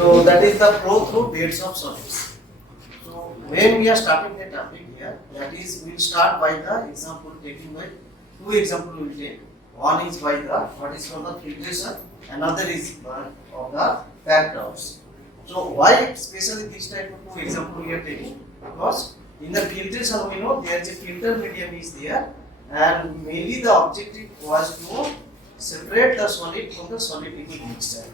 So that is the flow through beds of solids. So when we are starting the topic here, that is we will start by the example taking by two examples we will take. One is by the what is called the filtration, another is of the packed house. So why especially this type of two example we are taking? Because in the filtration we know there is a filter medium is there, and mainly the objective was to separate the solid from the solid liquid mixture.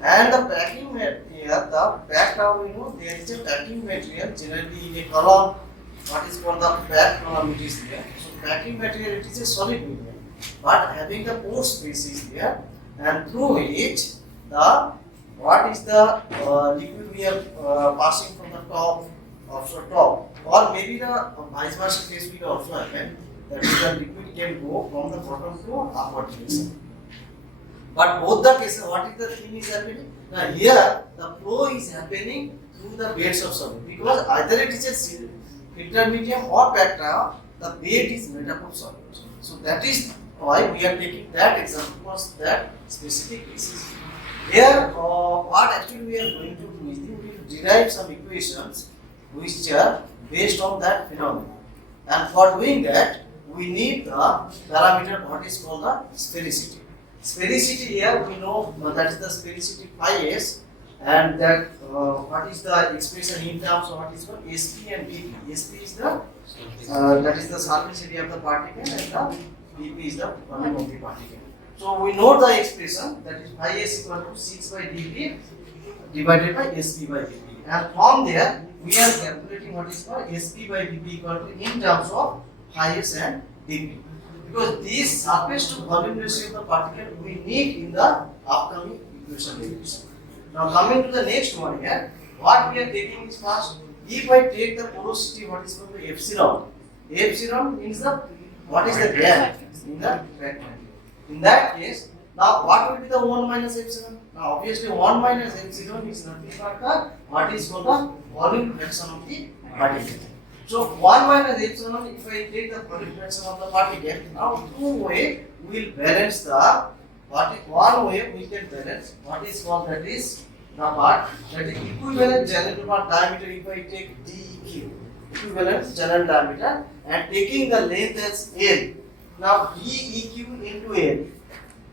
And the packing material, the packed out, you know, there is a packing material generally in a column, what is called the packed column it is there. So packing material it is a solid medium, but having the pore space is there, and through which the what is the liquid we are passing from the top or maybe the vice versa case will also happen, that is the liquid can go from the bottom to upward direction. But both the cases, what is the thing is happening? Now here the flow is happening through the beds of solid, because either it is a filter medium or packed out, the bed is made up of solid. So that is why we are taking that example, because that specific cases. Here what actually we are going to do is we will derive some equations which are based on that phenomenon. And for doing that, we need the parameter what is called the sphericity. Sphericity here we know that is the sphericity phi s, and that what is the expression in terms of what is called Sp and dp. Sp is the that is the surface area of the particle, and the dp is the volume of the particle. So we know the expression, that is phi s equal to 6 by dp divided by Sp by dp, and from there we are calculating what is called Sp by dp equal to in terms of phi s and dp. Because this surface to volume ratio of the particle we need in the upcoming equation derivation. Now coming to the next one here, what we are taking is first, if I take the porosity what is called the epsilon. Epsilon means the what is the gap in the crack material. In that case, now what will be the 1 minus epsilon? Now obviously 1 minus epsilon is nothing but the what is called the volume fraction of the particle. So 1 minus epsilon, if I take the volume fraction of the particle, now two way we will balance the one way we can balance what is called, that is the part that is equivalent general part diameter. If I take DEQ, equivalent general diameter, and taking the length as L, now DEQ into L,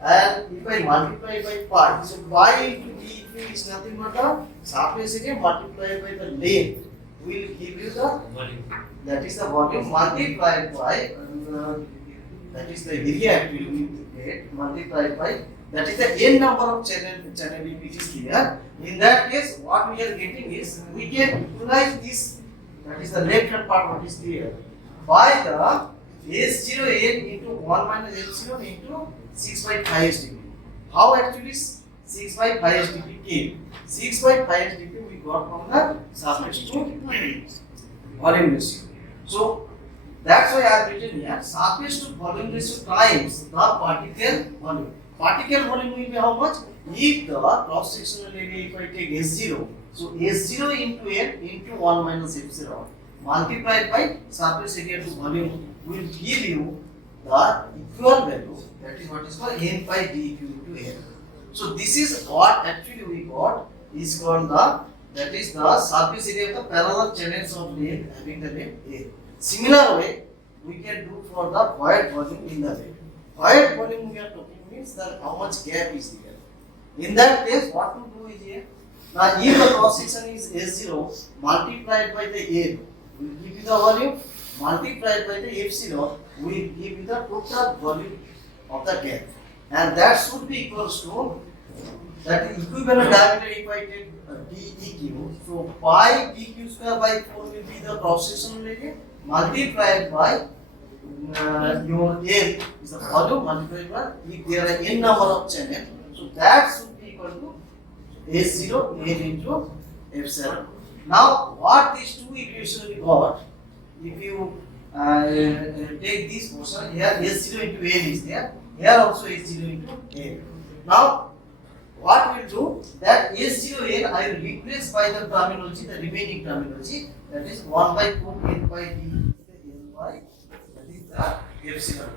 and if I multiply by pi, so pi into DEQ is nothing but the surface area multiplied by the length will give you the volume. That is the volume multiplied by that is the area actually we get multiplied by that is the n number of channel if it is here. In that case, what we are getting is we can utilize this, that is the left hand part what is there, by the S0n into 1 minus epsilon into 6 by 5 s dp. How actually 6 by 5 s dp came? 6 by 5 s dp we got from the surface to volume ratio. So that's why I have written here surface to volume ratio times the particle volume. Particle volume will be how much? If the cross sectional area, if I take S0, so S0 into N into 1 minus epsilon multiplied by surface area to volume will give you the equal value, that is what is called N pi dq into N. So this is what actually we got is called the, that is the surface area of the parallel channels of length having the length A. Similar way we can do for the void volume in the length. Void volume we are talking means that how much gap is there. In that case, what to do is here. Now if the cross section is S0 multiplied by the N will give you the volume, multiplied by the epsilon will give you the total volume of the gap, and that should be equals to that equivalent diameter. If I take DEQ, so pi dq square by 4 will be the cross sectional area multiplied by your L is the volume multiplied by, if there are n number of channels, so that should be equal to S0 N into epsilon. Now what these two equations we got, if you take this portion here, S0 into N is there, here also S0 into N. Now what we'll do, that S0N I will replace by the terminology, the remaining terminology, that is 1 by 4 N by D N by, that is the epsilon.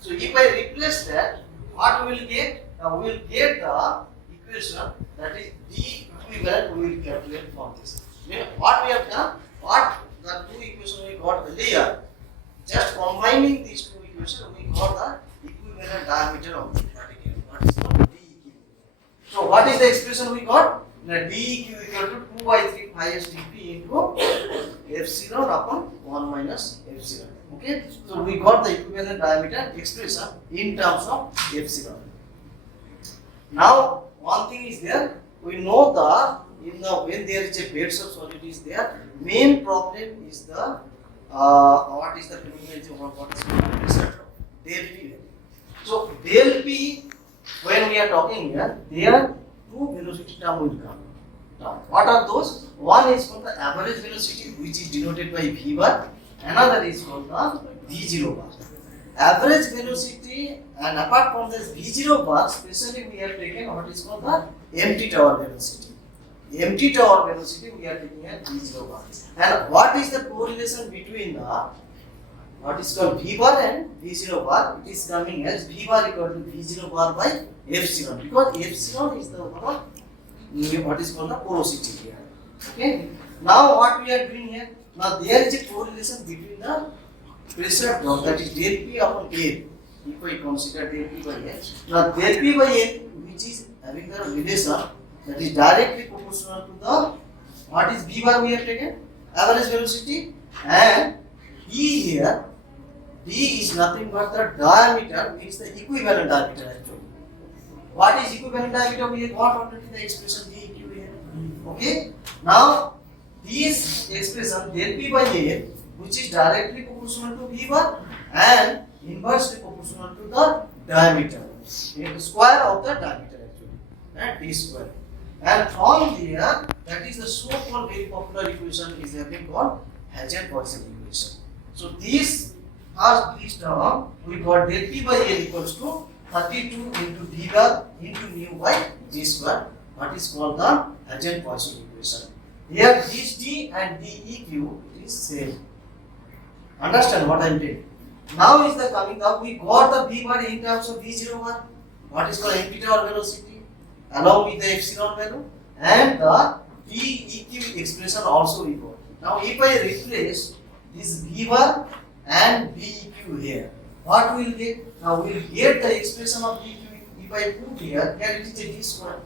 So if I replace that, what we will get? Now we will get the equation, that is D equivalent we will calculate from this. Then what we have done, what the two equations we got earlier, just combining these two equations we got the equivalent diameter of the particle. What is called DEQ. So what is the expression we got? The DEQ equal to 2 by 3 pi s dP into epsilon upon 1 minus epsilon. Okay, so we got the equivalent diameter expression in terms of epsilon. Now one thing is there, we know when there is a beds of solid is there, main problem is the what is the terminology or what is the pressure drop, del P. So del P, when we are talking here, there two velocity term will come. Now what are those? One is called the average velocity, which is denoted by V bar. Another is called the V0 bar. Average velocity, and apart from this V0 bar, specially we have taken what is called the empty tower velocity. Empty tower velocity we are taking as V0 bar. And what is the correlation between the what is called V bar and V0 bar? It is coming as V bar equal to V0 bar by epsilon, because epsilon is the what is called the porosity here. Okay. Now what we are doing here? Now there is a correlation between the pressure drop, that is del P upon N. If I consider del P by N, now del P by N, which is having the relation that is directly proportional to the what is V bar we have taken, average velocity, and E here, D is nothing but the diameter, means the equivalent diameter actually. What is equivalent diameter? We have got already the expression DEQ here. Okay. Now this expression del P by N, which is directly proportional to V bar and inversely proportional to the diameter, the square of the diameter actually, and D square. And from there, that is the so-called very popular equation is having called Hazen-Poisson equation. So this first term we got del P by N equals to 32 into V bar into mu by D square. What is called the Hazen-Poisson equation. Here this D and DEQ is same. Understand what I am doing? Now is the coming up, we got the V bar in terms of V0 bar, what is called empty tower velocity, along with the epsilon value, and the DEQ expression also we got. Now if I replace this V bar and DEQ here, what we will get? Now we will get the expression of DEQ. If I put here it is a D square.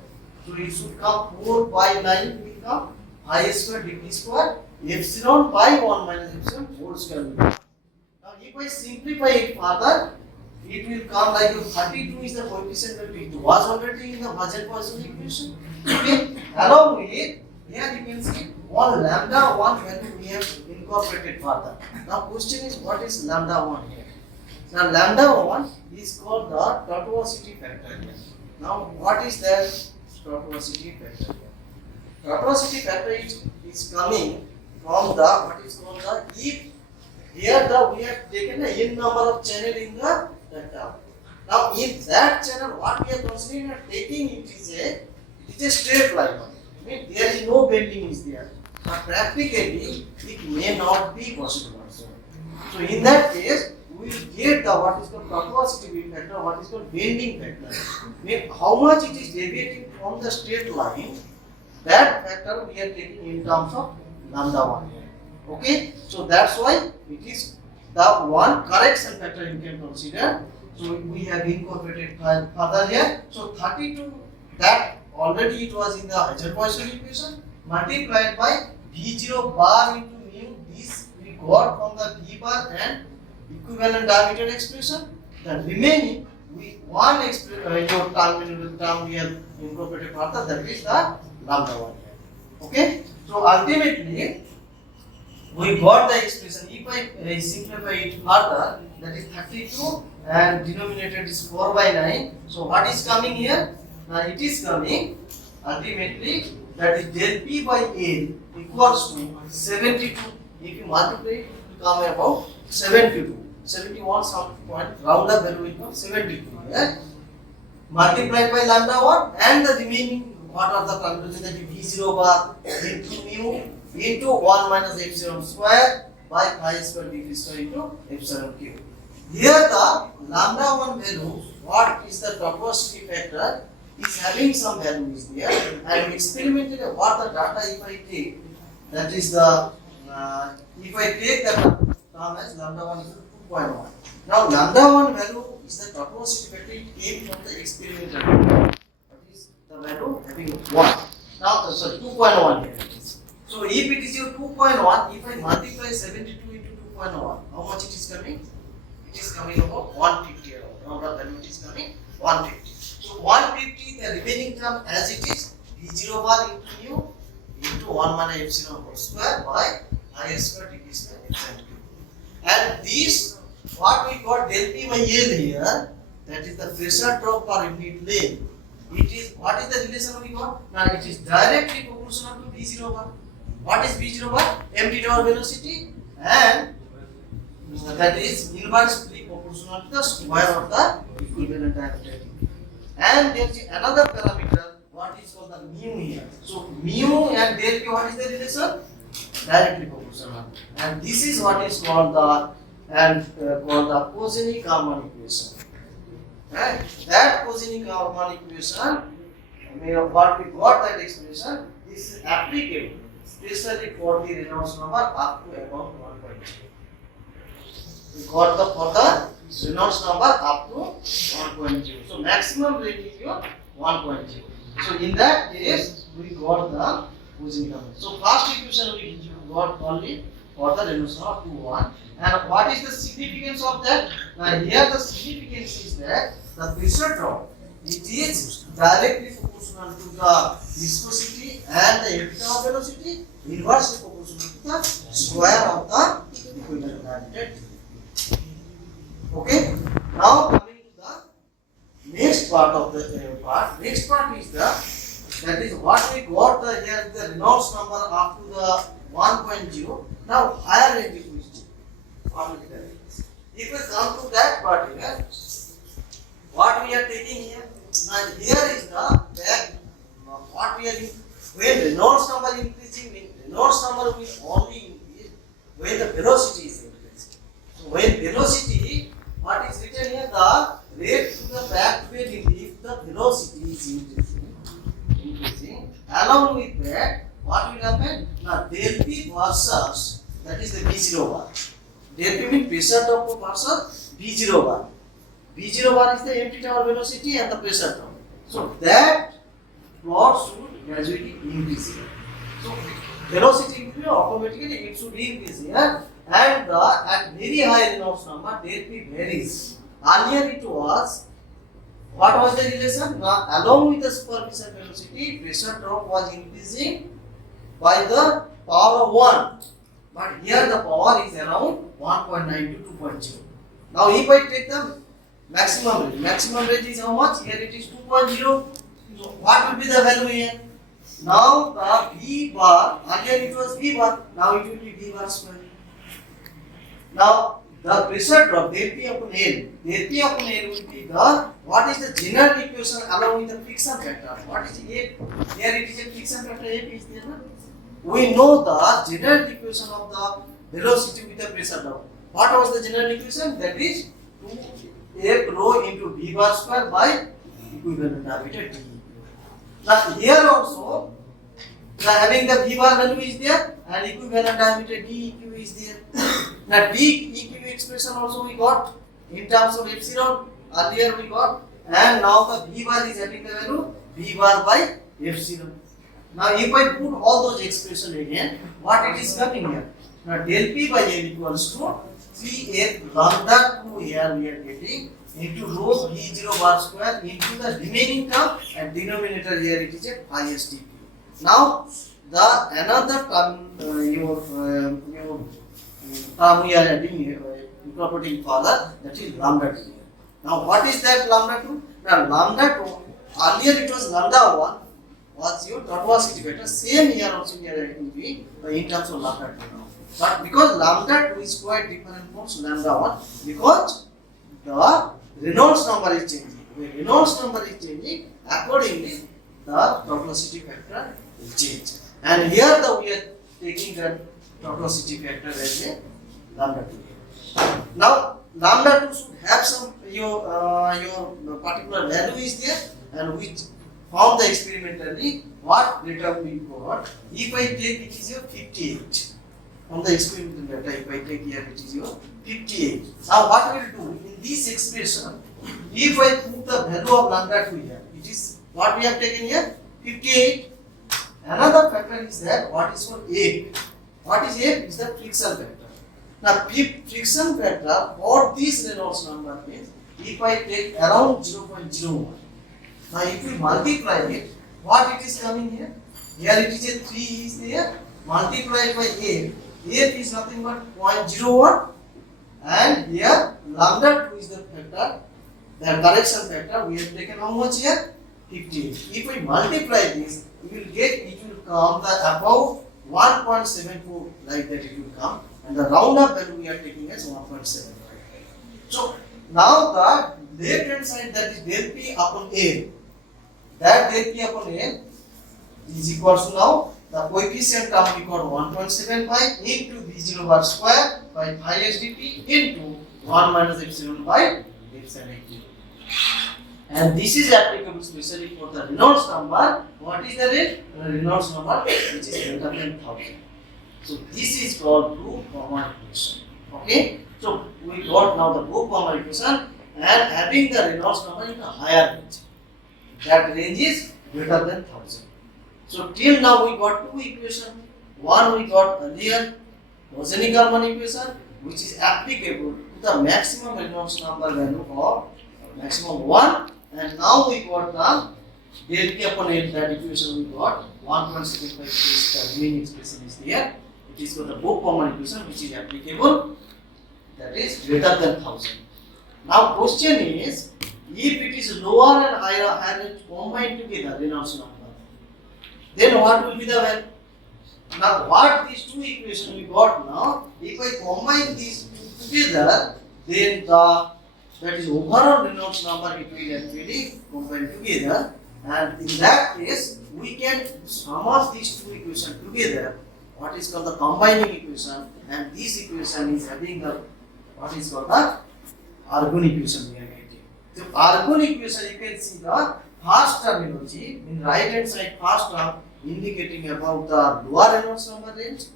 So it should come 4 by 9 will come I square dP square epsilon by 1 minus epsilon whole square. Now if I simplify it further, it will come like 32 is the coefficient value. It was already in the Hazen-Poisson equation. Okay. Along with here you can see one lambda 1 value we have incorporated further. Now question is, what is lambda 1 here? Now lambda 1 is called the tortuosity factor here. Now what is that tortuosity factor here? Tortuosity factor is coming from the what is called the, if here we have taken a n number of channel in the term. Now in that channel what we are considering taking it is a straight line. I mean there is no bending is there. But practically it may not be possible also. So in that case we will get the what is called tortuosity factor, what is called bending factor. I mean how much it is deviating from the straight line, that factor we are taking in terms of lambda 1 here. Okay, so that's why it is the one correction factor you can consider. So we have incorporated further here. So 32, that already it was in the Hazen-Poisson equation, multiplied by V0 bar into mu. This we got from the V bar and equivalent diameter expression. The remaining we one term we have incorporated further, that is the lambda 1 here. Okay, so ultimately we got the expression. If I simplify it further, that is 32 and denominator is 4 by 9. So what is coming here? Now it is coming ultimately, that is del P by N equals to 72. If you multiply it, it will come about 72. 71 some point, round up value will come 72. Yeah? Multiplied by lambda 1 and the remaining what are the conclusion, that is V0 bar into mu into 1 minus epsilon square by pi square dP square into epsilon cube. Here the lambda 1 value, what is the tortuosity factor? is having some value is there, and experimented what the data if I take, that is the if I take that term as lambda 1 equal to 2.1. Now lambda 1 value is the tortuosity factor, it came from the experimental value. That is the value having 1. Now sorry 2.1 here it is. So if it is your 2.1, if I multiply 72 into 2.1, how much it is coming? It is coming about 150 around. Now the value is coming 150. So 150, the remaining term as it is, V0 bar into mu into 1 minus epsilon whole square by I square dt square epsilon cube. And this, what we got del P by L here, that is the pressure drop per unit length. It is, what is the relation we got? Now it is directly proportional to V0 bar. What is V0 bar? Empty tower velocity, and that is inversely proportional to the square of the equivalent diameter. And there is another parameter, what is called the mu here. So mu and del P, what is the relation? Directly proportional. And this is what is called the called the Kozenik-Karman equation. Right? That Kozenik-Karman equation, what we got that expression is applicable, especially for the Reynolds number up to about 1.2. We got the for the Reynolds number up to 1.0. So maximum range is your 1.0. So in that case, we got the Kozenik-Karman. So first equation we got only for the Reynolds number 2.1. And what is the significance of that? Now here the significance is that the pressure drop, it is directly proportional to the viscosity and the empty tower velocity, inversely proportional to the square of the equivalent diameter. Okay. Now coming to the next part of the part. Next part is that is what we got here the Reynolds number up to the 1.0. Now higher range equation. If we come to that part here, what we are taking here? Now here is the back. What we are in, when Reynolds number increasing, Reynolds number will only increase when the velocity is increasing. So when velocity, what is written here? The rate to the back wheel if the velocity is increasing. Along with that, what will happen? Now del P versus, that is the V0 bar. Del P means pressure drop versus V0 bar. V0 bar is the empty tower velocity and the pressure drop. So that plot should gradually increase here. So velocity increase automatically it should increase here, and at very high Reynolds number del P varies. Earlier it was, what was the relation? Now along with the superficial velocity, pressure drop was increasing by the power of 1. But here the power is around 1.9 to 2.0. Now if I take the maximum range is how much? Here it is 2.0. So what will be the value here? Now the V bar, earlier it was V bar, now it will be V bar square. Now the pressure drop del P upon L, del P upon L will be the, what is the general equation along with the friction factor? What is F? Here it is a friction factor, F is there. We know the general equation of the velocity with the pressure drop. What was the general equation? That is 2F rho into V bar square by equivalent diameter D. Now here also, having the V bar value is there and equivalent diameter DEQ is there. Now DEQ expression also we got in terms of epsilon, earlier we got, and now the V bar is having the value V bar by epsilon. Now if I put all those expressions again, what it is coming here? Now del P by L equals to 3F lambda 2 here we are getting into rho V0 bar square into the remaining term, and denominator here it is a ISTP. Now the another term your term we are adding incorporating further, that is lambda 2. Now what is that lambda 2? Now lambda 2, earlier it was lambda 1 was your tortuosity factor, same here also we are adding in terms of lambda 2 now. But because lambda 2 is quite different from lambda 1, because the Reynolds number is changing. When Reynolds number is changing, accordingly the tortuosity factor will change. And here we are taking the tortuosity factor as a lambda 2. Now lambda 2 should have some your particular value is there, and which from the experimentally what data we got. If I take it is your 58 from the experimental data, if I take here it is your 58. Now what we will do in this expression, if I put the value of lambda 2 here, it is what we have taken here 58. Another factor is that what is called F. What is F? Is the friction factor. Now friction factor for this Reynolds number means if I take around 0.01. Now if we multiply it, what it is coming here? Here it is a 3 is there, multiplied by F. F is nothing but 0.01 and here lambda 2 is the factor, the correction factor. We have taken how much here? 58. If we multiply this, we will get, it will come the above 1.74 like that it will come, and the round up value we are taking as 1.75. So now the left hand side, that is del P upon A, that del P upon A is equal to now the coefficient term we got 1.75 into V0 bar square by phi s dt into 1 minus epsilon by epsilon a. And this is applicable especially for the Reynolds number. What is the rate? The Reynolds number which is greater than 1000. So this is called Brooke-Palmer equation. Okay. So we got now the Brooke-Palmer equation and having the Reynolds number in a higher range. That range is greater than 1000. So till now we got two equations. One we got earlier, Rosen-Kallmann equation, which is applicable to the maximum Reynolds number value of maximum 1, and now we got the del P upon L, that equation we got 1.75 is the main expression is there. It is called the Brooke-Palmer equation, which is applicable, that is greater than 1000. Now question is, if it is lower and higher combined together Reynolds number, then what will be the value? Now what these two equations we got now, if I combine these two together, then that is overall Reynolds number it will actually combine together, and in that case we can sum of these two equations together, what is called the combining equation, and this equation is having the what is called the Argun equation we are getting. So Argun equation, you can see the first terminology in right hand side, first term indicating about the lower Reynolds number range,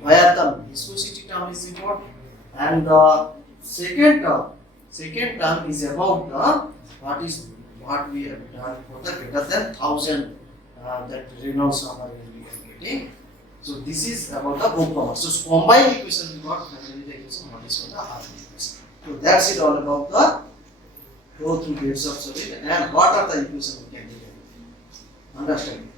where the viscosity term is important, and the second term is about the what we have done for the greater than 1000 that Reynolds number we are getting. So this is about the Brooke-Palmer. So combined equation we got, finally the equation what is called the Argun equation. So that's it all about the flow through gates of solid and what are the equations we can get. Understand?